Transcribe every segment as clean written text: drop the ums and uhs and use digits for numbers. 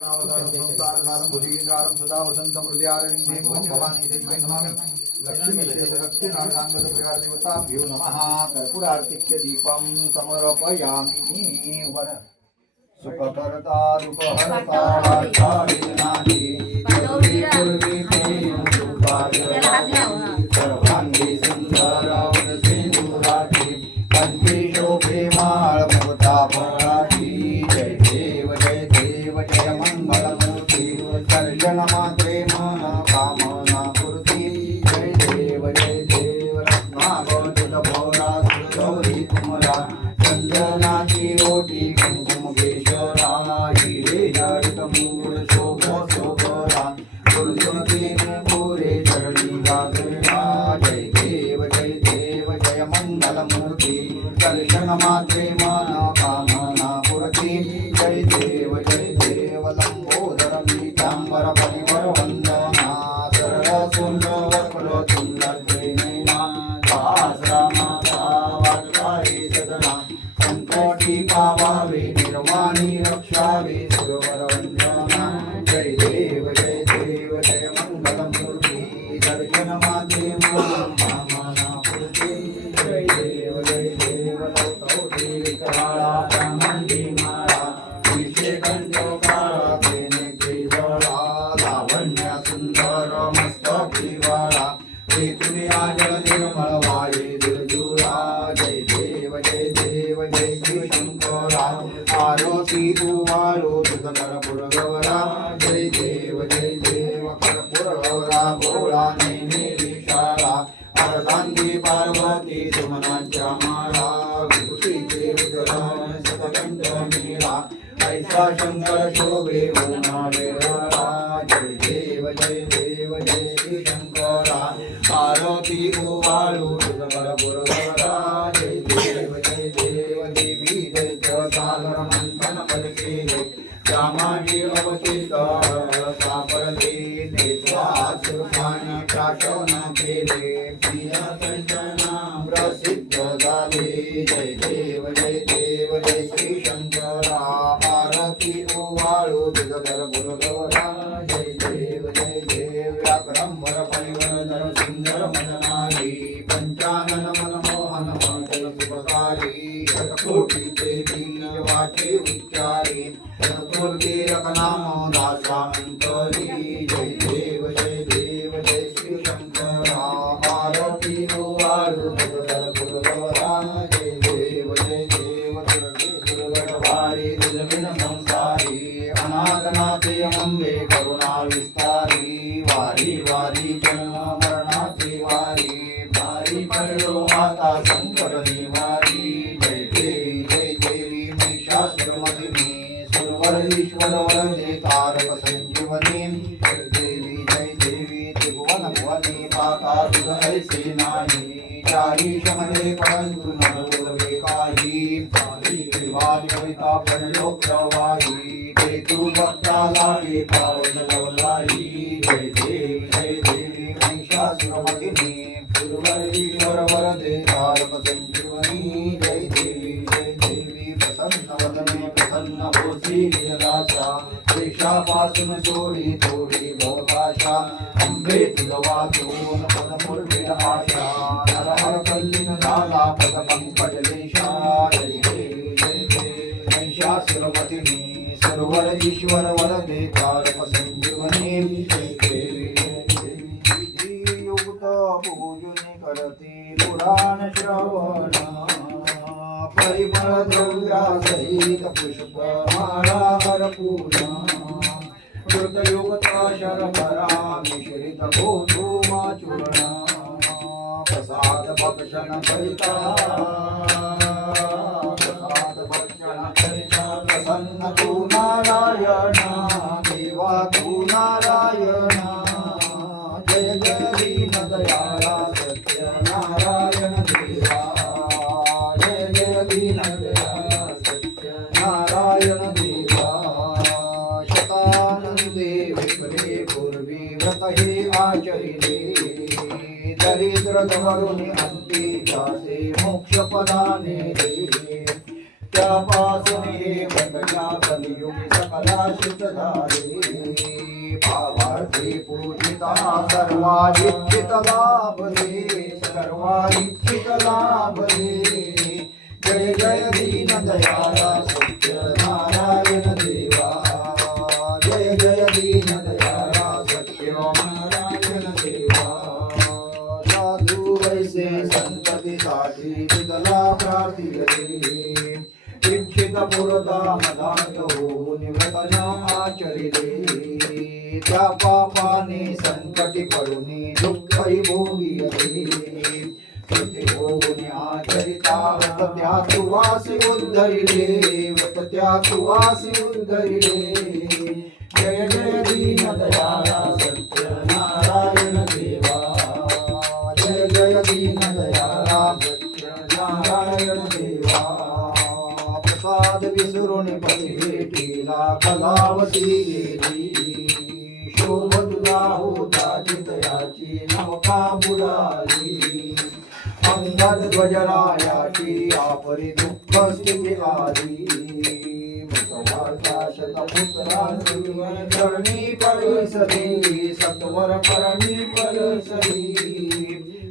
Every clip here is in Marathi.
संसारसारं भुजगेन्द्रारं सदा वसन्तं हृदयारविन्दे भवानी देवी नमामि लक्ष्मी शक्तिनारायणदेवताभ्यो नमः कर्पूरार्तिक्य दीपं समर्पयामि वर सुखकर्ता दुःखहर्ता वार्ता विघ्नानि पूर्वे सर्वाङ्गी सुन्दरावदे दुराटी कंठी शोभे माळ मुक्ता भराटी जय देव जय मंगलमूर्ति दर्शन मात्रे मन कामना पूर्ति जय देव रत्नागोलित भोरा गौरी कुमरा चंदनाची ओटी कुंकुम केशरा हिरे जडित मूळ शोभरा गुरुजुनती पुरे चरणी गागरा जय देव जय मंगलमूर्ति दर्शन मात्रे मन कामना पूर्ति जय देव लंबोदर पीतांबर परिवर वंदना सरळ सुंदर वक्र सुंदर प्रेरणा सहस्रमा वाटवारे सदना संकटी पावावे निर्वाणी रक्षावे सुरवर वंदना जय देव जय मंगलमूर्ति दर्शन मात्रे मन कामना पूर्ति जय देव लौतौ देवी काळा ब्रह्मंडी माळा विषय कंठो काळा तेने केवळा लावण्य सुंदर मस्तक दिवाळा तुने आजल निर्मळ वाये दुर्जुळा जय देव श्री शंकरा आरती उवाळो तुझकर पुरगवरा जय देव कर्पूर गौरा भोळा नेने विशाळा अर्धांगी पार्वती सुमनांच्या माळा विभूतीचे उदरण सतकंठ नीळा ऐसा शंकर शोभे उन्हाळेरा जय देव श्री शंकरा आरती उवाळू तुझकर पुरगवरा जय देव देवी जय सागर मंथन पलकेले श्यामाजी अवचित सापडले नेत्वासुरपाणी प्राशन केले प्रिया कंचना प्रसिद्ध झाले जय देव श्री शंकरा आरती ओवाळू तुझकर गुरुगवरा जय देव व्याघ्रंबर परिवर्धन सुंदर मननारी पंचानन मनमोहन मंगल सुखकारी कोटीचे तीन वाटे उच्चारी दुर्गे रकनाम दासांतरी जय देव श्री शंकरा आरती ओवाळू तुझकर गुरुगवरा जय देव दुर्गटवारी दुर्मिन संसारी अनाथनाथे अंबे करुणा विस्तारी वारी जन्म मरणाची वारी भारी पडलो माता संकट निवारी जय देवी महिषासुरमर्दिनी सुरवर ईश्वर वरदे तारक संजीवनी जय देवी त्रिभुवन भुवनी पाका तुझ ऐसे नाही चारी शमने परंतु न बोलवे काही वाद कविता पडलो प्रवाही ते तू भक्ताला पावन लवलाई जय देवी महिषासुरमर्दिनी सुरवर ईश्वर वरदे तारक संजीवनी जय देवी प्रसन्न वदने प्रसन्न होसी निराशा देशापासून जोडी थोडी भवभाषा अंबे तुझ वाचून पदमुर्मिळ आशा नरहर कल्लिन झाला पद पंकजलेशा जय महिषासुरमर्दिनी सुरवर ईश्वर वरदे तारक संजीवनी जय देवी युक्त पूजनी करती पुराण श्रवण परिमळ द्रव्या सहित पुष्पमाळा हरपूर्ण कृतयुगता शरभरा मिश्रित गोधूमा चूर्ण प्रसाद भक्षण करिता प्रसन्न तू नारायण देवा तू नारायण जय दीन दयाळा सत्य नारायण देवा जय दीन दयाळा सत्य नारायण देवा शतानंदे विप्रे पूर्वी व्रत हे आचरिले दरिद्र धरुणी अंती जाते मोक्ष पदाने त्यापासून हे बंधया कलियुगी सकलाशित झाले भावार्थी पूजिता सर्वाधिष्ठित लाभले सर्वाधिष्ठित लाभले जय जय दीन दयाला सत्यनारायण देवा जय जय दीन दयाला सत्यनारायण देवा साधू वैसे संततीसाठी तुझला प्रार्थिले इच्छित पुरता मदार्थ होऊन व्रतन आचरिले त्या पापाने संकटी पडून दुःखही भोगिले ते होऊन आचरिता व्रत त्या तुवासी उद्धरिले व्रत त्या तुवासी उद्धरिले जय जय दीन दयाला सत्यनारायण देवा जय जय दीन दयाला सत्यनारायण देवा प्रसाद विसरून पती भेटीला कलावती गेली शोभ तुला होता चितयाची नवका बुडाली अंगद ध्वजरायाची आपरी दुःख स्थिती आली मृतवार्ता शतपुत्रांची करणी परिसरी सत्वर करणी परिसरी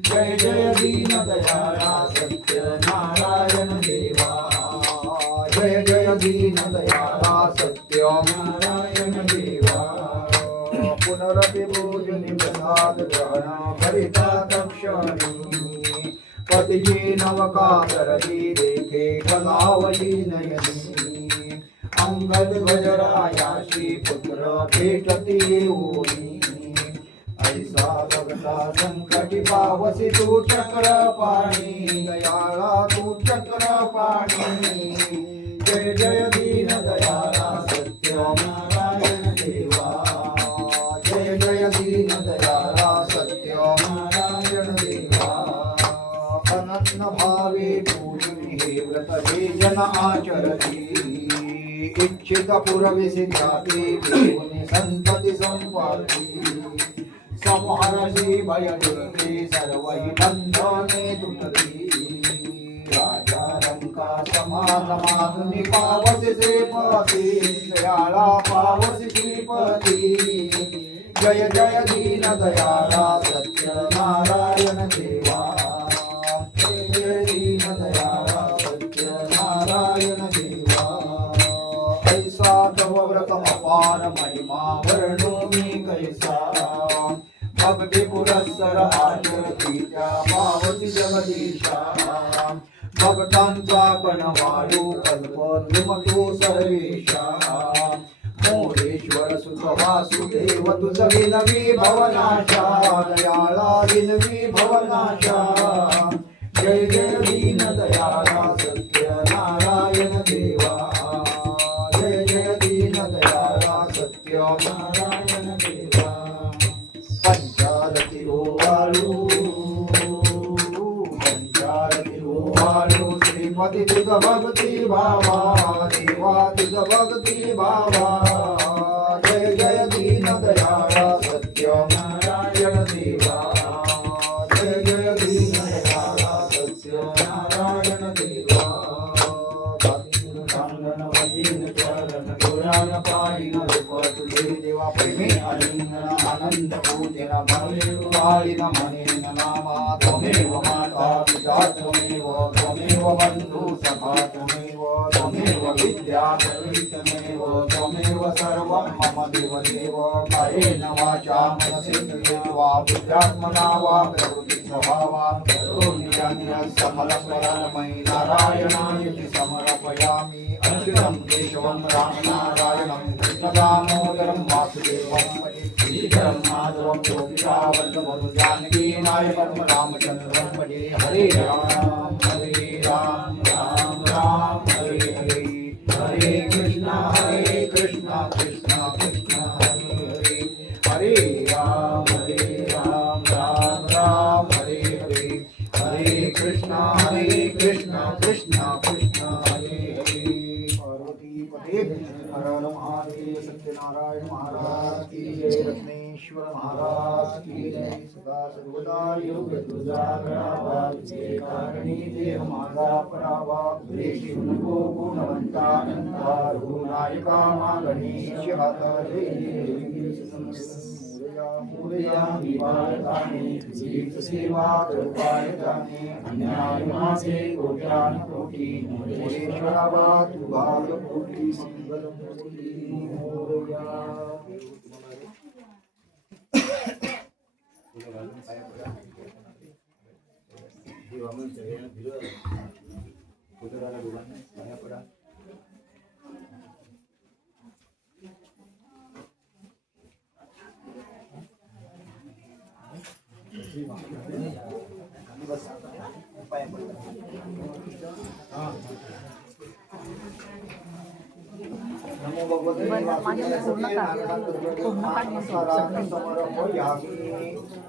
जय जय दीन दयाला सत्यनारायण देवा जय जय दीन दयाला सत्यनारायण देवा पुनरपि पूजनी प्रसाद ग्रहण करिता तक्षणी पतिजी नवकाकरही देखे कलावली नयनी अंगद ध्वजरायाशी पुत्र भेटती येऊनी ऐसा बघता संकटी पावसी तू चक्र पाणी दयाळा तू चक्र पाणी जय जय दीन दयाला सत्यनारायण देवा जय जय दीन दयाला सत्यनारायण देवा अनन्न भावे पूजनी हे व्रत हे जन आचरती इच्छित पुरविसी जाते देवनी संतती संपाती संहारसी भय दुर्गे सर्वहि बंधने तुटती राजा रंका समाधुनि पावसी श्रीपती दयाला पावसी श्रीपती जय जय दीन दयाला सत्यनारायण देवा जय जय दीन दयाला सत्यनारायण देवा ऐसा तव व्रतम अपार महिमा वर्णो मी कैसा भक्ती पुरस्सर आचरती त्या पावती जगदीशा भक्तांचा कणवाळू कल्पद्रुमतो सर्वेशा मोरेश्वर सुत वासुदेव तुझ विनवी भवनाशा दयाळा विनवी भवनाशा जय जय दीन दयाला सत्यनारायण देवा जय जय दीन दयाला सत्यनारायण देवा पंचारती ओवाळू श्रीमती तुझ भक्ती भावा देवा तुझ भक्ती भावा जय जय दीन दयाला सत्यनारायण देवा जय जय दीन दयाला सत्यनारायण देवा चांदन वजीन चरण गुरान पायिन रूप तुझे देवा प्रेमे आनंद पूजेन मनोवाळिन मनेन नामा त्वमेव माता पिता त्वमेव बन्धु सखा त्वमेव विद्या त्वमेव सर्वं मम देवदेव कायेन वाचा मनसेन्द्रियेर्वा बुद्ध्यात्मना वा प्रकृति स्वभावात् करोमि यत् समरस्मरणमयि नारायणाय समर्पयामि अंशुतं केशवं रामनारायणं कृष्णदामोदरं वासुदेवं श्रीधरं माधवं गोपिकावल्लभं जानकीनायकं रामचन्द्रं भजे हरे राम राम राम हरे हरे हरे कृष्णा कृष्णा कृष्णा हरे हरे राम राम राम हरे हरे हरे कृष्णा कृष्णा कृष्णा हरे हरे पार्वती पते हर हर महादेव सत्यनारायण नारायण महाराज की जय, रत्नेश्वर महाराज की जय। सदा सर्वदा योग तुझा करावा, तुझे कारणी देव माझा परावा। देशी नको गुणवंता अनंता, रघुनायका मा गणेश हाता मोरया मी बाळकाने, तुझीच सेवा करताय जाणे। अन्याय माझे कोट्यान कोटी, मोरेश्वरावा तू भाग कोटी। मंगल मूर्ती मोरया। नमो भगवते वासुदेवाय।